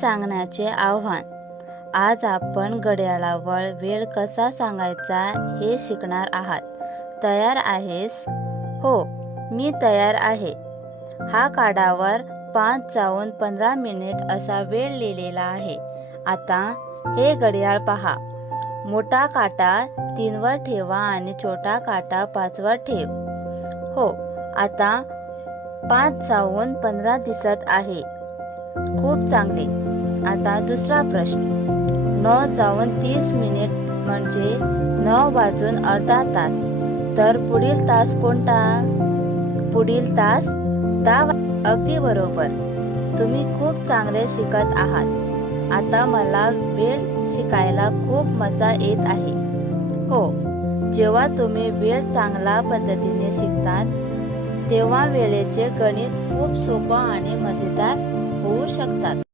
सांगण्याचे आव्हान. आज आपण घड्याळावर वेळ कसा सांगायचा हे शिकणार आहात. तयार आहेस? हो मी तयार आहे. हा काडावर पाच जाऊन पंधरा मिनिट असा वेळ लिहिलेला आहे. आता हे घड्याळ पहा. मोठा काटा तीनवर ठेवा आणि छोटा काटा पाचवर ठेव. हो आता पाच जाऊन पंधरा दिसत आहे. खूप चांगले. आता दुसरा प्रश्न. नऊ जाऊन तीस मिनिट म्हणजे नऊ वाजून अर्धा तास. तर पुढील तास कोणता? पुढील तास दहा अगदी बरोबर. तुम्ही खूप चांगले शिकत आहात. आता मला वेळ शिकायला खूप मजा येत आहे. हो जेव्हा तुम्ही वेळ चांगल्या पद्धतीने शिकतात तेव्हा वेळेचे गणित खूप सोपं आणि मजेदार होऊ शकतात.